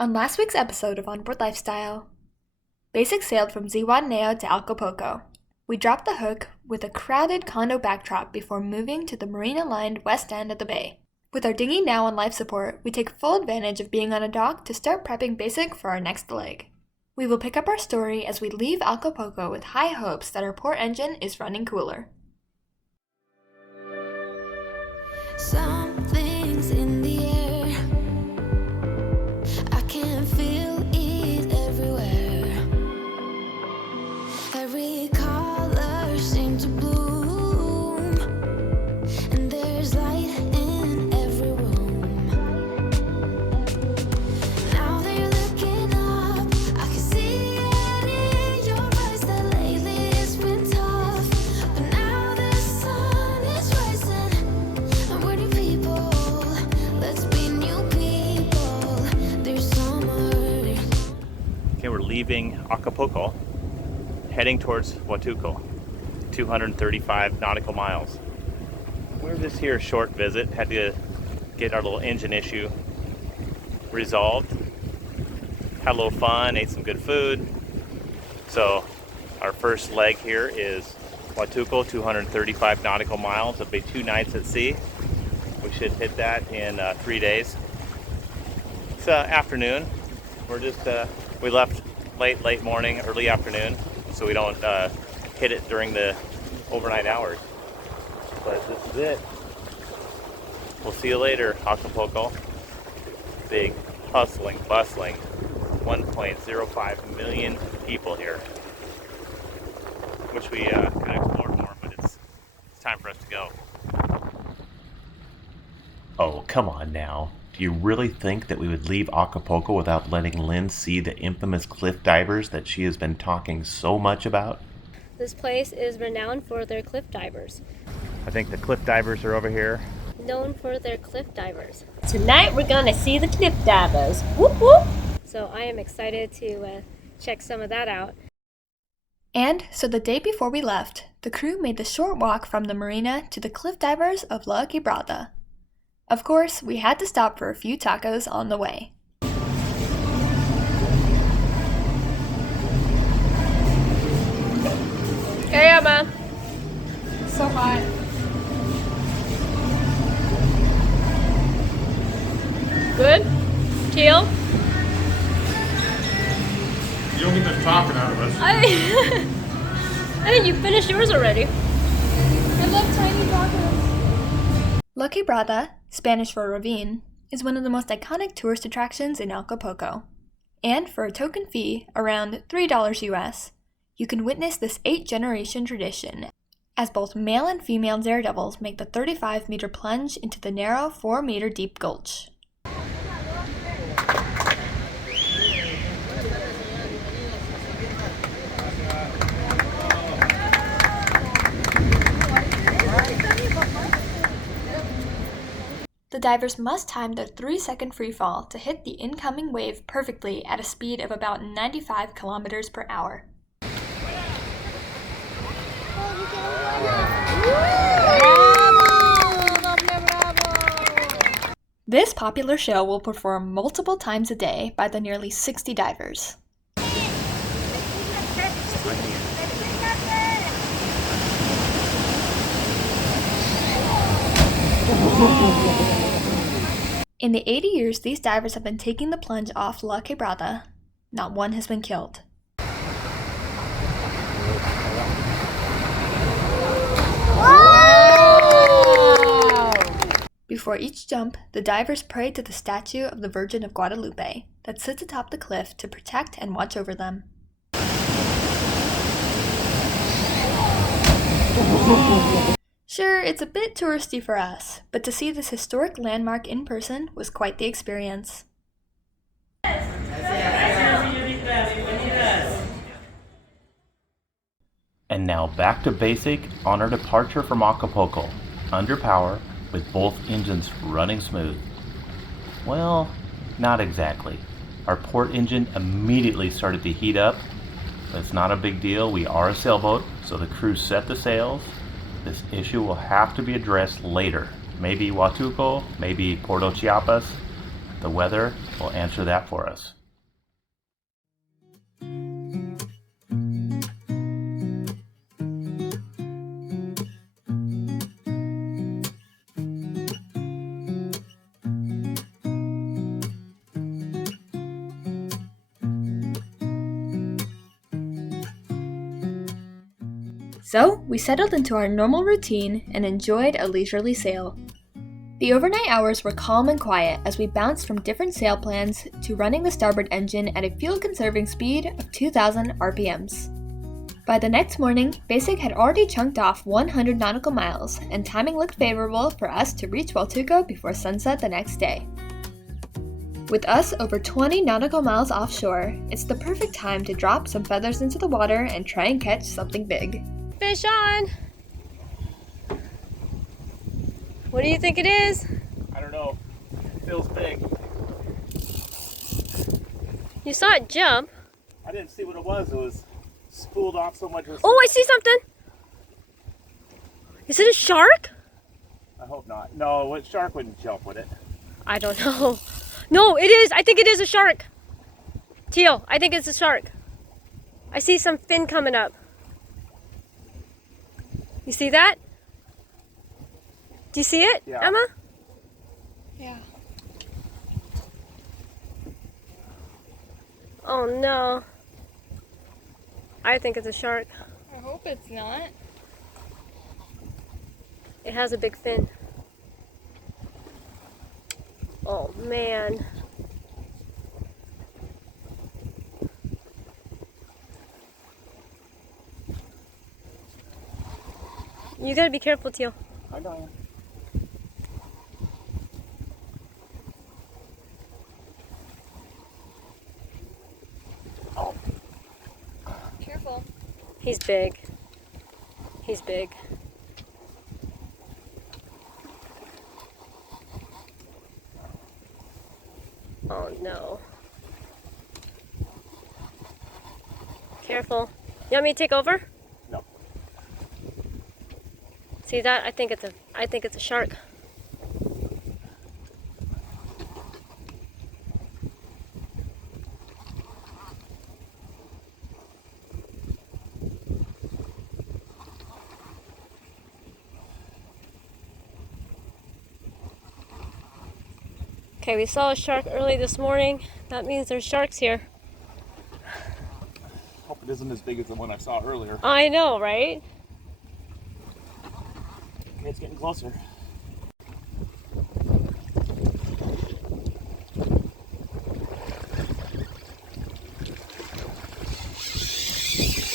On last week's episode of Onboard Lifestyle, Basic sailed from Zihuatanejo to Acapulco. We dropped the hook with a crowded condo backdrop before moving to the marina-lined west end of the bay. With our dinghy now on life support, we take full advantage of being on a dock to start prepping Basic for our next leg. We will pick up our story as we leave Acapulco with high hopes that our port engine is running cooler. Something's in the air. I can feel it everywhere. Every color seems to bloom, and there's light in every room. Now they're looking up, I can see it in your eyes that lately it's been tough. But now the sun is rising, and we're new people. Let's be new people. There's summer. Okay, we're leaving Acapulco, heading towards Huatulco, 235 nautical miles. We were just here a short visit, had to get our little engine issue resolved. Had a little fun, ate some good food. So our first leg here is Huatulco, 235 nautical miles. It'll be 2 nights at sea. We should hit that in 3 days. It's afternoon. We're just, we left late morning, early afternoon, so we don't hit it during the overnight hours. But this is it. We'll see you later, Acapulco. Big, hustling, bustling, 1.05 million people here. Wish we could explore more, but it's time for us to go. Oh, come on now. Do you really think that we would leave Acapulco without letting Lynn see the infamous cliff divers that she has been talking so much about? This place is renowned for their cliff divers. I think the cliff divers are over here. Known for their cliff divers. Tonight we're gonna see the cliff divers. Whoop whoop! So I am excited to check some of that out. And so the day before we left, the crew made the short walk from the marina to the cliff divers of La Quebrada. Of course, we had to stop for a few tacos on the way. Hey, Emma. So hot. Good? Teal? You don't get the talking out of us. I think you finished yours already. I love tiny tacos. La Quebrada, Spanish for ravine, is one of the most iconic tourist attractions in Acapulco. And for a token fee, around $3 US, you can witness this 8-generation tradition, as both male and female daredevils make the 35-meter plunge into the narrow 4-meter deep gulch. The divers must time their 3-second free fall to hit the incoming wave perfectly at a speed of about 95 kilometers per hour. This popular show will perform multiple times a day by the nearly 60 divers. In the 80 years these divers have been taking the plunge off La Quebrada, not one has been killed. Wow! Before each jump, the divers pray to the statue of the Virgin of Guadalupe that sits atop the cliff to protect and watch over them. Sure, it's a bit touristy for us, but to see this historic landmark in person was quite the experience. And now back to basic on our departure from Acapulco, under power, with both engines running smooth. Well, not exactly. Our port engine immediately started to heat up, but it's not a big deal. We are a sailboat, so the crew set the sails. This issue will have to be addressed later. Maybe Huatulco, maybe Puerto Chiapas, The weather will answer that for us. So, we settled into our normal routine and enjoyed a leisurely sail. The overnight hours were calm and quiet as we bounced from different sail plans to running the starboard engine at a fuel-conserving speed of 2,000 RPMs. By the next morning, Basic had already chunked off 100 nautical miles, and timing looked favorable for us to reach Huatulco before sunset the next day. With us over 20 nautical miles offshore, it's the perfect time to drop some feathers into the water and try and catch something big. Fish on! What do you think it is? I don't know. It feels big. You saw it jump. I didn't see what it was. It was spooled off so much. Oh, I see something! Is it a shark? I hope not. No, what shark wouldn't jump, would it? I don't know. No, it is! I think it is a shark! Teal, I think it's a shark. I see some fin coming up. You see that? Do you see it, Yeah. Emma? Yeah. Oh no. I think it's a shark. I hope it's not. It has a big fin. Oh man. You gotta be careful, Teal. I know I am. Careful. He's big. He's big. Oh no. Careful. You want me to take over? No. See that? I think it's a shark. Okay, we saw a shark early this morning. That means there's sharks here. Hope it isn't as big as the one I saw earlier. I know, right? Okay, it's getting closer.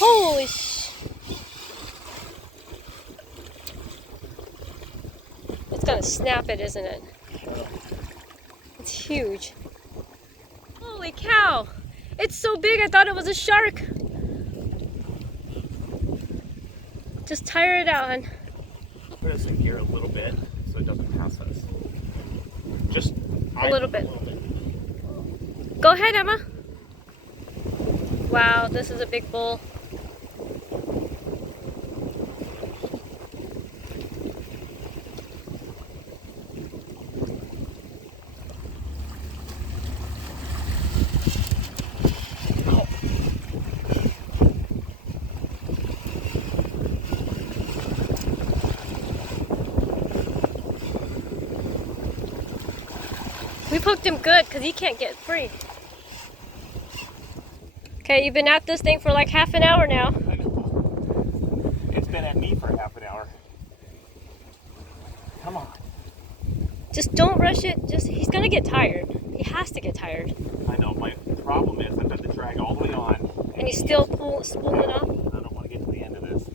Holy sh! It's gonna snap it, isn't it? It's huge. Holy cow! It's so big I thought it was a shark! Just tire it out, hon. Put us in gear a little bit so it doesn't pass us. Just A little bit. Go ahead, Emma. Wow, this is a big bull. We hooked him good because he can't get free. Okay, you've been at this thing for like half an hour now. I know. It's been at me for half an hour. Come on. Just don't rush it. He's gonna get tired. He has to get tired. I know. My problem is I've got the drag all the way on. And he's still spooling off. I don't want to get to the end of this.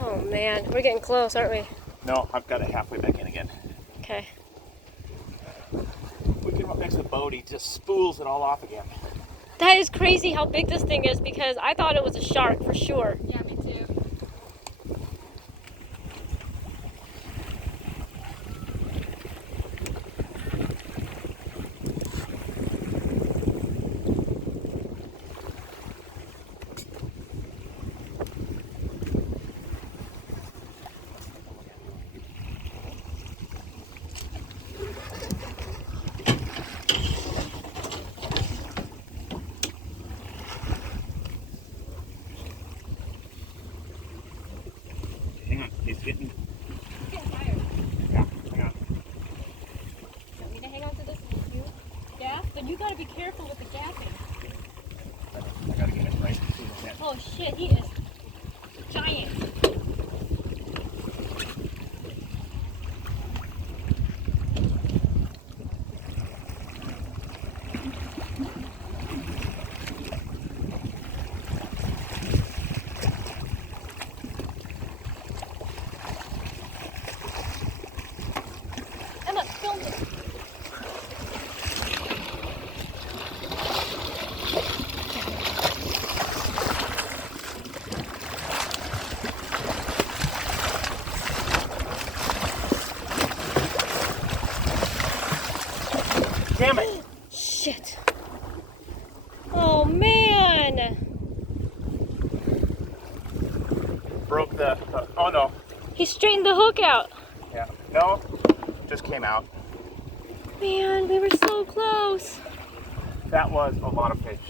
Oh man, we're getting close, aren't we? No, I've got it halfway back in again. Okay. We came up next to the boat. He just spools it all off again. That is crazy how big this thing is because I thought it was a shark for sure. Yeah, me too. and you gotta be careful with the gapping. I gotta get it right. Oh shit, he is giant. Emma, film it. Damn it! Shit. Oh man. Broke the. Oh no. He straightened the hook out. Yeah. No. Just came out. Man, we were so close. That was a lot of fish.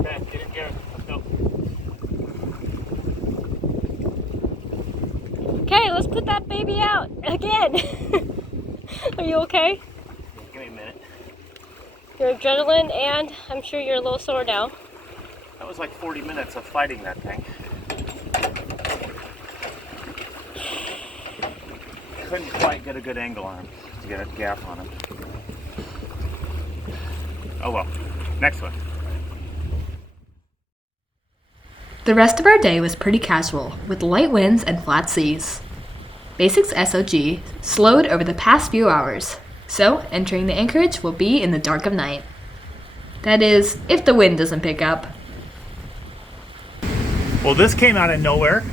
Okay, get in here. Let's go. Okay, let's put that baby out again. Are you okay? Give me a minute. Your adrenaline, and I'm sure you're a little sore now. That was like 40 minutes of fighting that thing. Couldn't quite get a good angle on him to get a gap on him. Oh well. Next one. The rest of our day was pretty casual, with light winds and flat seas. Basic's SOG slowed over the past few hours, so entering the anchorage will be in the dark of night. That is, if the wind doesn't pick up. Well, this came out of nowhere.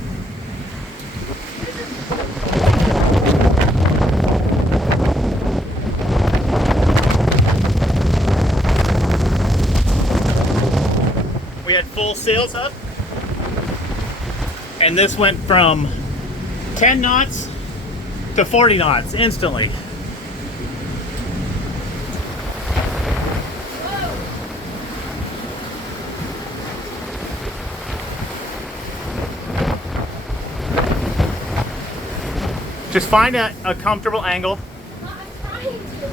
We had full sails up, and this went from 10 knots to 40 knots instantly. Just find a comfortable angle. I'm trying to.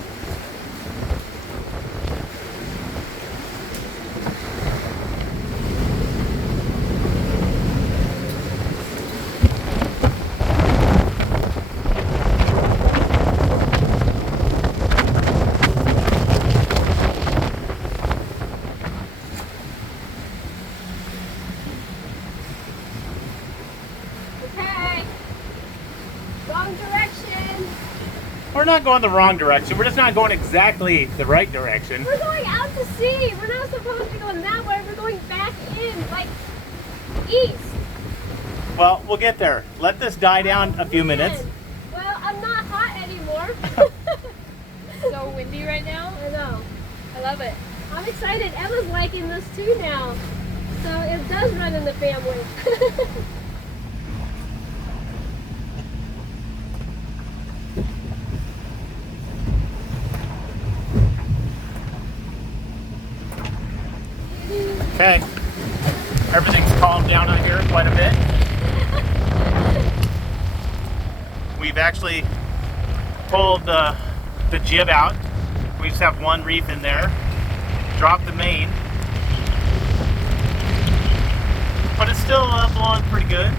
Okay. Wrong direction. We're not going the wrong direction. We're just not going exactly the right direction. We're going out to sea. We're not supposed to be going that way. We're going back in, like east. Well, we'll get there. Let this die down a few minutes. Well, I'm not hot anymore. So windy right now. I know. I love it. I'm excited. Emma's liking this too now. So it does run in the family. Okay. Everything's calmed down out here quite a bit. We've actually pulled the jib out. We just have one reef in there. Dropped the main. But it's still blowing pretty good.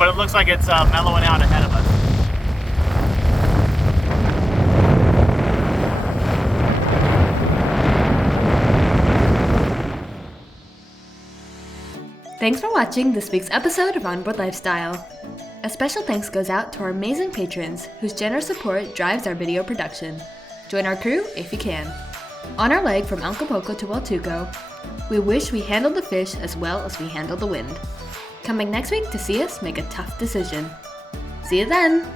But it looks like it's mellowing out ahead of us. Thanks for watching this week's episode of Onboard Lifestyle. A special thanks goes out to our amazing patrons whose generous support drives our video production. Join our crew if you can. On our leg from Acapulco to Huatulco, we wish we handled the fish as well as we handled the wind. Come back next week to see us make a tough decision. See you then!